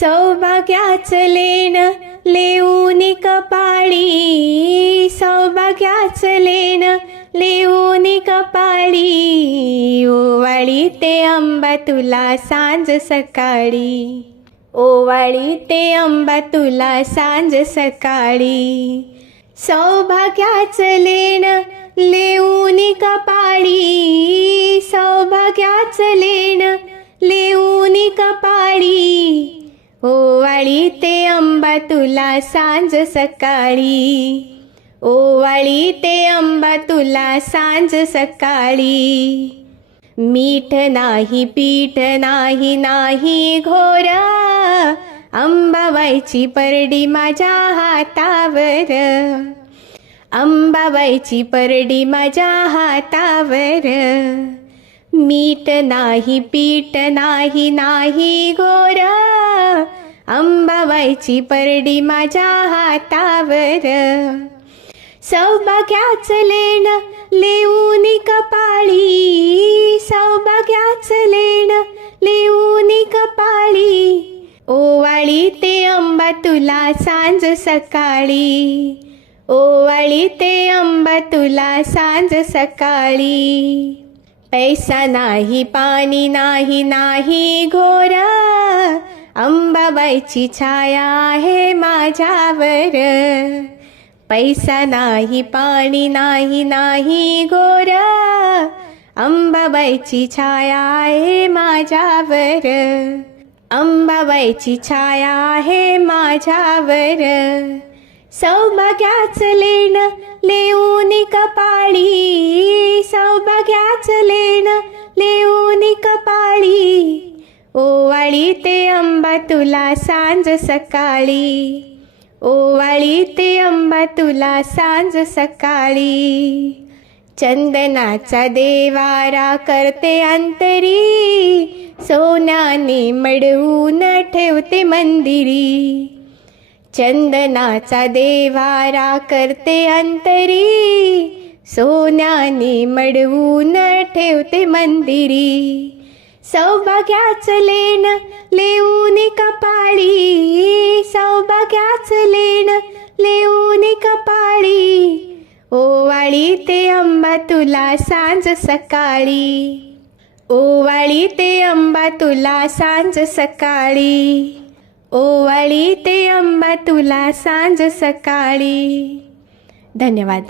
सौभाग्याच लेण लेऊन कपाळी सौभाग्याच लेण लेऊन कपाळी ओवाळी ते अंबा तुला सांज सकाळी. ओवाळी ते अंबा तुला सांज सकाळी. सौभाग्याच लेण लेऊन कपाळी सौभाग्याच लेण ते अंबा तुला सांज सकाळी. ओवाळी ते अंबा तुला सांज सकाळी. मीठ नाही पीठ नाही नाही घोरा. अंबाबाईची परडी माझ्या हातावर. अंबाबाईची परडी माझ्या हातावर. मीठ नाही पीठ नाही नाही घोरा. अंबाबाईची परडी माझ्या हातावर. सौभाग्याच लेण लेऊनी कपाळी. सौभाग्याच लेण लेऊनी कपाळी. ओवाळी ते अंबा तुला सांज सकाळी. ओवाळी ते अंबा तुला सांज सकाळी. पैसा नाही पाणी नाही नाही घोरा. अंबाबाईची छाया आहे माझ्यावर. पैसा नाही पाणी नाही नाही गोरा. अंबाबाईची छाया आहे माझ्यावर. अंबाबाईची छाया आहे माझ्यावर. सौभाग्याच लेण लेऊन कपाळी. ओवाळी ते अंबा तुला सांज सकाळी. ओवाळी ते अंबा तुला सांज सकाळी. चंदनाचा देवारा करते अंतरी. सोन्याने मडवून ठेवते मंदिरी. चंदनाचा देवारा करते अंतरी. सोन्याने मडवून ठेवते मंदिरी. सौभाग्याच लेण लेऊन कपाळी. सौभाग्याच लेण लेऊन कपाळी. ओवाळी ते अंबा तुला सांज सकाळी. ओवाळी ते अंबा तुला सांज सकाळी. ओवाळी ते अंबा तुला सांज सकाळी. धन्यवाद.